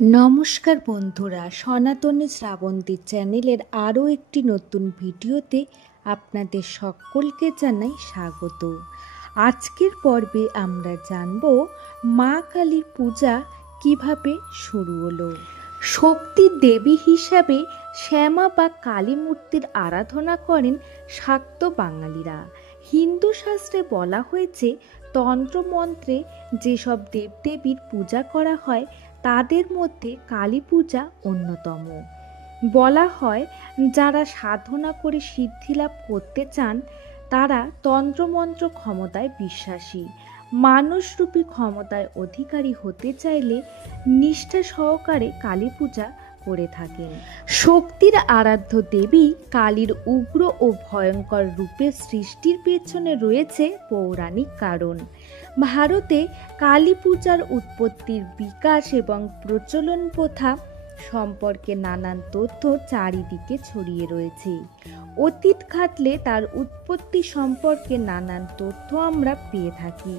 নমস্কার বন্ধুরা, সনাতনী শ্রাবন্তী চ্যানেলের আরও একটি নতুন ভিডিওতে আপনাদের সকলকে জানাই স্বাগত। আজকের পর্বে আমরা জানব মা কালীর পূজা কিভাবে শুরু হলো। শক্তির দেবী হিসাবে শ্যামা বা কালী মূর্তির আরাধনা করেন শাক্ত বাঙালিরা। হিন্দু শাস্ত্রে বলা হয়েছে, তন্ত্রমন্ত্রে যেসব দেবদেবীর পূজা করা হয় তাদের মধ্যে কালী পূজা অন্যতম। বলা হয়, যারা সাধনা করে সিদ্ধিলাভ করতে চান তারা তন্ত্রমন্ত্র ক্ষমতায় বিশ্বাসী। মানুষরূপী ক্ষমতায় অধিকারী হতে চাইলে নিষ্ঠা সহকারে কালী পূজা করে থাকেন। শক্তির আরাধ্য দেবী কালীর উগ্র ও ভয়ঙ্কর রূপের সৃষ্টির পেছনে রয়েছে পৌরাণিক কারণ। ভারতে কালী পূজার উৎপত্তির বিকাশ এবং প্রচলন প্রথা সম্পর্কে নানান তথ্য চারিদিকে ছড়িয়ে রয়েছে। অতীত ঘাটলে তার উৎপত্তি সম্পর্কে নানান তথ্য আমরা পেয়ে থাকি।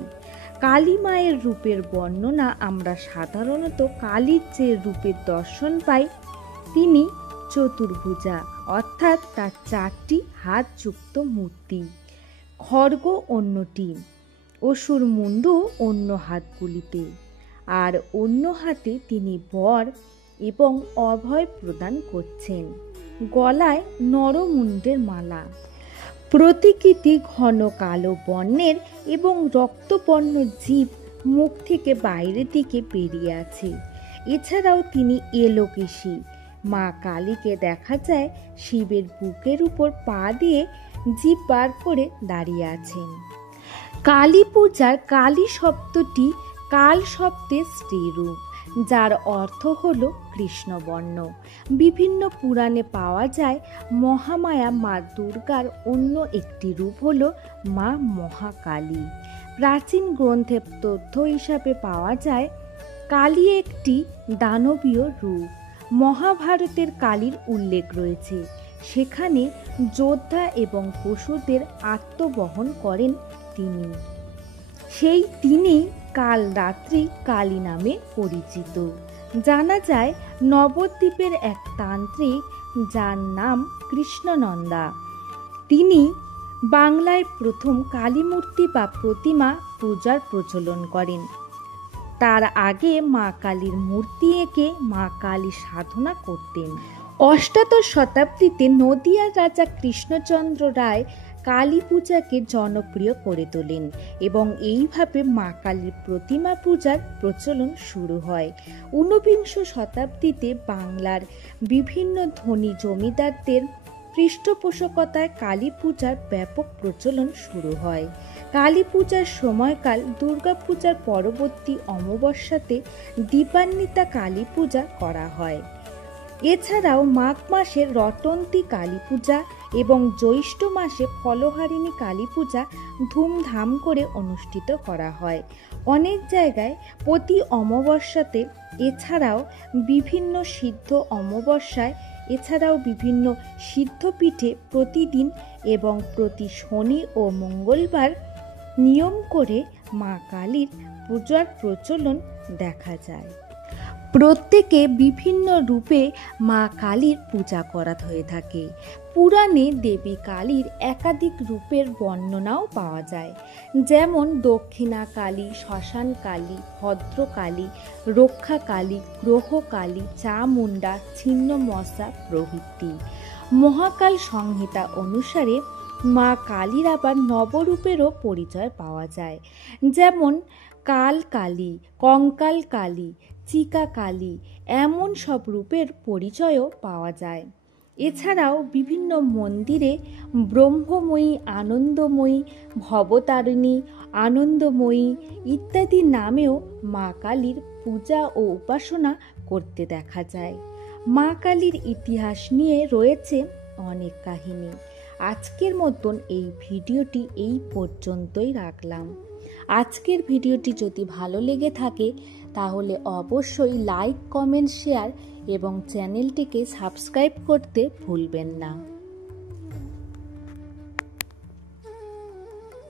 কালী মায়ের রূপের বর্ণনা আমরা সাধারণত কালীর যে রূপের দর্শন পাই তিনি চতুর্ভুজা, অর্থাৎ তার 4টি হাতযুক্ত মূর্তি, খড়গ অন্যটি, অসুর মুন্ডু অন্য হাতগুলিতে, আর অন্য হাতে তিনি বর এবং অভয় প্রদান করছেন। গলায় নরমুণ্ডের মালা। প্রতিকৃতি ঘন কালো বর্ণের এবং রক্তবর্ণ জিভ মুখ থেকে বাইরের দিকে বেরিয়ে আছে। এছাড়াও তিনি এলোকেশী। মা কালীকে দেখা যায় শিবের বুকের উপর পা দিয়ে জিভ বার করে দাঁড়িয়ে আছেন। কালী পূজার কালী শব্দটি কাল শব্দের স্ত্রীরূপ, যার অর্থ হল কৃষ্ণবর্ণ। বিভিন্ন পুরাণে পাওয়া যায় মহামায়া মা দুর্গার অন্য একটি রূপ হল মা মহাকালী। প্রাচীন গ্রন্থে তথ্য হিসাবে পাওয়া যায় কালী একটি দানবীয় রূপ। মহাভারতের কালীর উল্লেখ রয়েছে, সেখানে যোদ্ধা এবং পশুদের আত্মবহন করেন তিনি। তিনি কাল রাত্রি কালী নামে পরিচিত। জানা যায় নবদ্বীপের এক তান্ত্রিক, যার নাম কৃষ্ণনন্দা, তিনি বাংলায় প্রথম কালী মূর্তি বা প্রতিমা পূজার প্রচলন করেন। তার আগে মা কালীর মূর্তি এঁকে মা কালী সাধনা করতেন। অষ্টাদশ শতাব্দীতে নদিয়ার রাজা কৃষ্ণচন্দ্র রায় কালী পূজাকে জনপ্রিয় করে তোলেন এবং এইভাবে মা কালীর প্রতিমা পূজার প্রচলন শুরু হয়। ঊনবিংশ শতাব্দীতে বাংলার বিভিন্ন ধনী জমিদারদের পৃষ্ঠপোষকতায় কালী পূজার ব্যাপক প্রচলন শুরু হয়। কালী পূজার সময়কাল দুর্গাপূজার পরবর্তী অমাবস্যাতে দীপান্বিতা কালী পূজা করা হয়। এছাড়াও মাঘ মাসে রটন্তী কালী পূজা এবং জ্যৈষ্ঠ মাসে ফলহারিণী কালী পূজা ধুমধাম করে অনুষ্ঠিত করা হয়। অনেক জায়গায় প্রতি অমাবস্যাতে এছাড়াও বিভিন্ন সিদ্ধপীঠে প্রতিদিন এবং প্রতি শনি ও মঙ্গলবার নিয়ম করে মা কালীর পূজার প্রচলন দেখা যায়। প্রত্যেকে বিভিন্ন রূপে মা কালীর পূজা করা হয়ে থাকে। পুরাণে দেবী কালীর একাধিক রূপের বর্ণনাও পাওয়া যায়, যেমন দক্ষিণা কালী, শ্মশান কালী, ভদ্রকালী, রক্ষা কালী, গ্রহ কালী, চামুণ্ডা, ছিন্নমস্তা প্রভৃতি। মহাকাল সংহিতা অনুসারে মা কালীর আবার নবরূপেরও পরিচয় পাওয়া যায়, যেমন কাল কালী, কঙ্কাল কালী, চিকা কালী, এমন সব রূপের পরিচয়ও পাওয়া যায়। এছাড়াও বিভিন্ন মন্দিরে ব্রহ্মময়ী, আনন্দময়ী, ভবতারিণী, আনন্দময়ী ইত্যাদি নামেও মা কালীর পূজা ও উপাসনা করতে দেখা যায়। মা কালীর ইতিহাস নিয়ে রয়েছে অনেক কাহিনী। আজকের মতন এই ভিডিওটি এই পর্যন্তই রাখলাম। আজকের ভিডিওটি যদি ভালো লেগে থাকে তাহলে অবশ্যই লাইক, কমেন্ট, শেয়ার এবং চ্যানেলটিকে সাবস্ক্রাইব করতে ভুলবেন না।